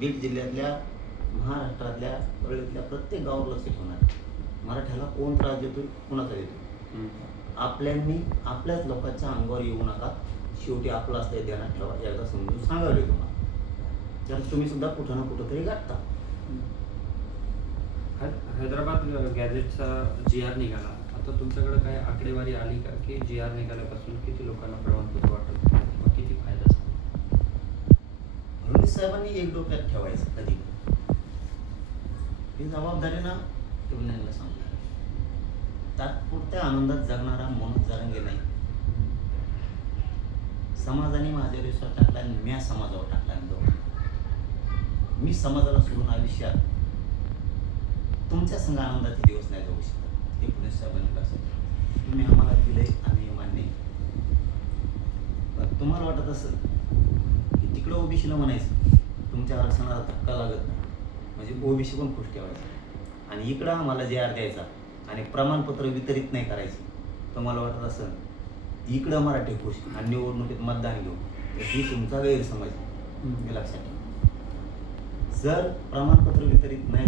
बीड जिल्ह्यातल्या, महाराष्ट्रातल्या, परळीतल्या प्रत्येक गावावर लक्ष ठेवणार. मराठ्याला कोण त्रास देतो, कुणाचा देतो, आपल्यांनी आपल्याच लोकांच्या अंगावर येऊ नका. शेवटी आपलं असतं ध्यानात ठेवा. एकदा समजून सांगावे तुम्हाला, तर तुम्ही सुद्धा कुठं ना कुठं तरी गाठता. हैदराबाद गॅझेटचा GR निघाला. आता तुमच्याकडे काय आकडेवारी आली का की GR निघाल्यापासून किती लोकांना प्रमाणपत्र वाटत किंवा किती फायदा झाला? फडणवीस साहेबांनी एक डोक्यात ठेवायचं कधी, ही जबाबदारीनं टिवण्याला सांगणार. तात्पुरत्या आनंदात जगणारा मनोज जरांगे नाही. समाजाने माझ्यावर विश्वास टाकला आणि मी समाजावर टाकला. मी समाजाला सोडून आयुष्यात तुमच्या संघ आनंदाचे दिवस नाही जाऊ शकत. हे फडणवीस साहेबांनी लक्षात. तुम्ही आम्हाला दिलंय आम्ही मान्य. पण तुम्हाला वाटत असेल की तिकडं ओबीसीला म्हणायचं तुमच्या आरक्षणाला धक्का लागत नाही, म्हणजे ओबीसी पण खुश ठेवायचं, आणि इकडं आम्हाला GR द्यायचा आणि प्रमाणपत्र वितरित नाही करायचं. तुम्हाला वाटत असेल इकडं मराठी खुश आणि निवडणुकीत मतदान घेऊ, तर ही तुमचा गैरसमज. हे लक्षात ठेवा. जर प्रमाणपत्र वितरित नाही